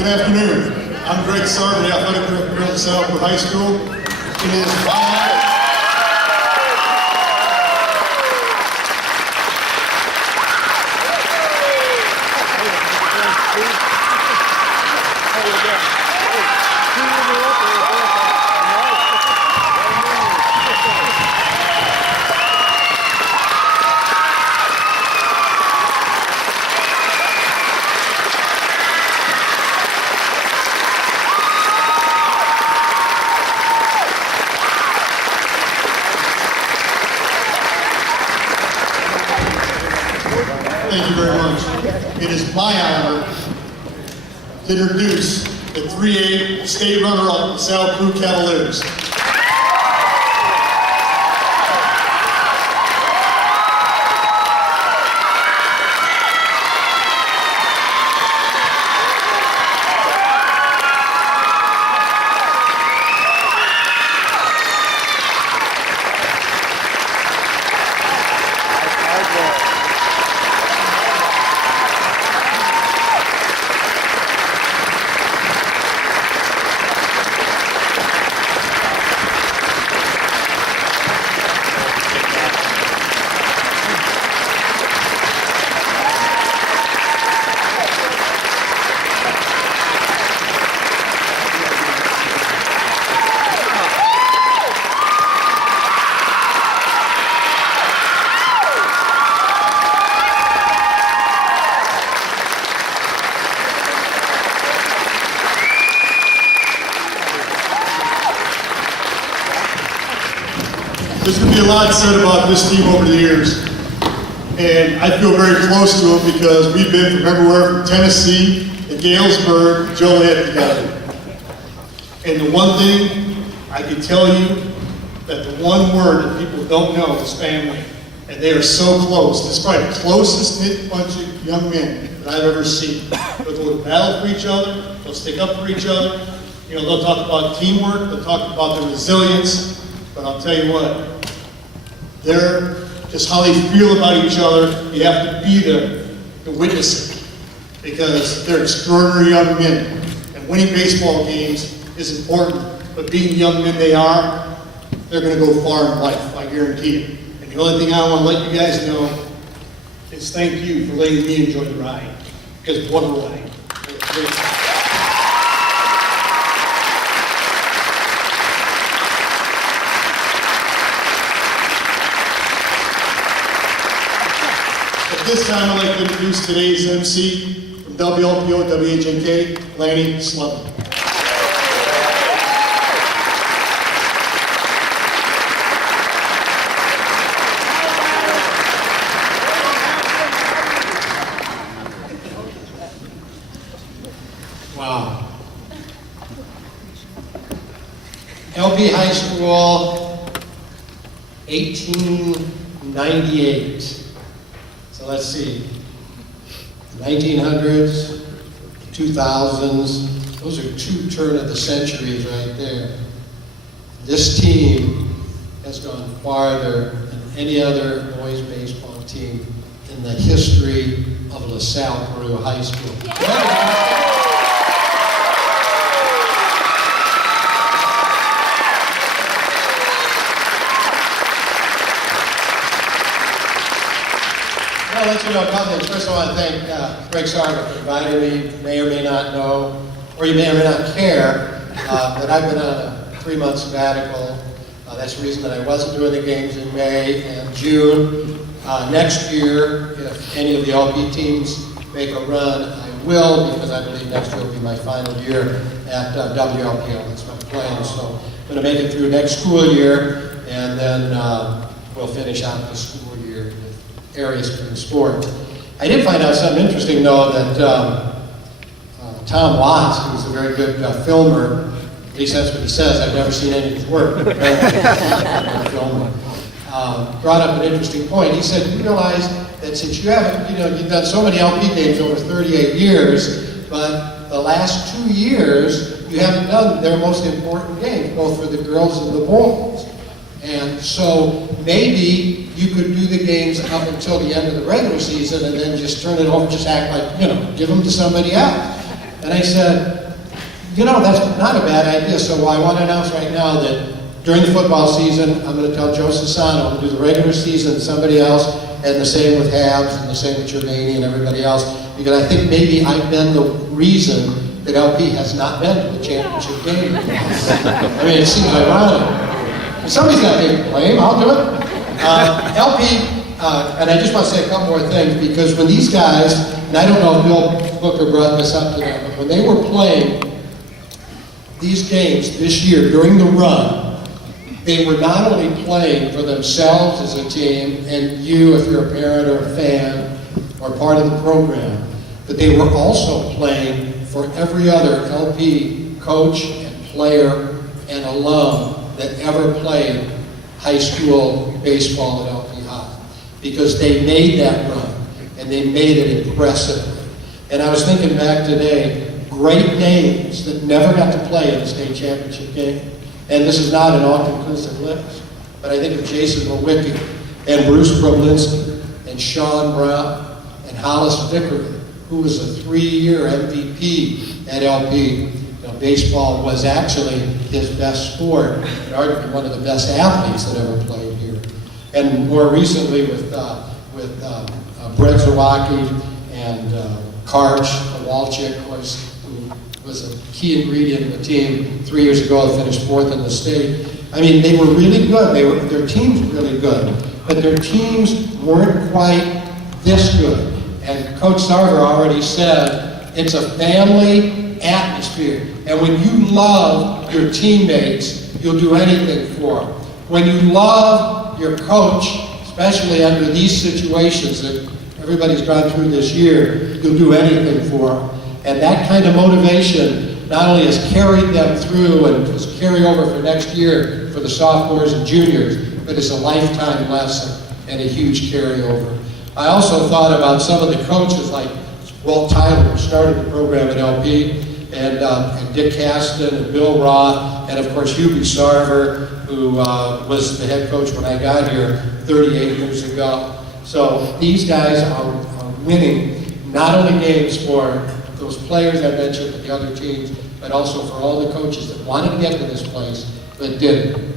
Good afternoon. I'm Greg Sarver, the athletic director at Southwood High School. It is my Thank you very much. It is my honor to introduce the 3A state runner-up, the Southwood Cavaliers. There's going to be a lot said about this team over the years, and I feel very close to them because we've been from everywhere from Tennessee to Galesburg, Joliet together. And the one thing I can tell you, that the one word that people don't know is family, and they are so close. This is probably the closest knit bunch of young men that I've ever seen. They'll go to battle for each other, they'll stick up for each other, they'll talk about teamwork, they'll talk about their resilience, but I'll tell you what, they're just how they feel about each other. You have to be there to witness it because they're extraordinary young men. And winning baseball games is important, but being the young men they are, they're going to go far in life, I guarantee it. And the only thing I want to let you guys know is thank you for letting me enjoy the ride, because what a ride. At this time, I'd like to introduce today's MC from WLPO WHNK, Lanny Slevin. Wow. LP High School, 1898. So let's see, 1900s, 2000s, those are two turn of the centuries right there. This team has gone farther than any other boys baseball team in the history of LaSalle Peru High School. Yeah. I'll let you know a couple things. First, I want to thank Greg Sarver for inviting me. You may or may not know, or you may or may not care, that I've been on a 3-month sabbatical. That's the reason that I wasn't doing the games in May and June. Next year, if any of the LP teams make a run, I will, because I believe next year will be my final year at WLPL. That's my plan. So I'm going to make it through next school year, and then we'll finish out the school year with area spring sport. I did find out something interesting, though, that Tom Watts, who's a very good filmer, at least that's what he says, I've never seen any of his work, but filmer, brought up an interesting point. He said, you realize that since you haven't, you've done so many LP games over 38 years, but the last 2 years, you haven't done their most important games, both for the girls and the boys. And so maybe you could do the games up until the end of the regular season and then just turn it over, just act like, give them to somebody else. And I said, you know, that's not a bad idea, so I want to announce right now that during the football season, I'm going to tell Joe Sassano to do the regular season, somebody else, and the same with Habs, and the same with Germany and everybody else, because I think maybe I've been the reason that LP has not been to the championship game. I mean, it seems ironic. If somebody's got to take the blame, I'll do it. LP, and I just want to say a couple more things, because when these guys, and I don't know if Bill Booker brought this up to them, but when they were playing these games this year during the run, they were not only playing for themselves as a team, and you, if you're a parent or a fan or part of the program, but they were also playing for every other LP coach and player and alum that ever played high school baseball at LP High, because they made that run, and they made it impressively. And I was thinking back today, great names that never got to play in the state championship game. And this is not an all-conclusive list, but I think of Jason Lewicki and Bruce Broblinski and Sean Brown and Hollis Vickery, who was a 3-year MVP at LP. You know, baseball was actually his best sport, and arguably one of the best athletes that ever played here. And more recently with Brett Zawacki and Karch Kowalczyk, who was a key ingredient in the team 3 years ago. They finished 4th in the state. I mean, they were really good. Their teams were really good, but their teams weren't quite this good. And Coach Sarver already said, it's a family atmosphere. And when you love your teammates, you'll do anything for them. When you love your coach, especially under these situations that everybody's gone through this year, you'll do anything for them. And that kind of motivation not only has carried them through and is carry over for next year for the sophomores and juniors, but it's a lifetime lesson and a huge carryover. I also thought about some of the coaches like Walt Tyler, who started the program at LP, and Dick Caston and Bill Roth, and of course Hubie Sarver, who was the head coach when I got here 38 years ago. So these guys are winning not only games for those players I mentioned, but the other teams, but also for all the coaches that wanted to get to this place, but didn't.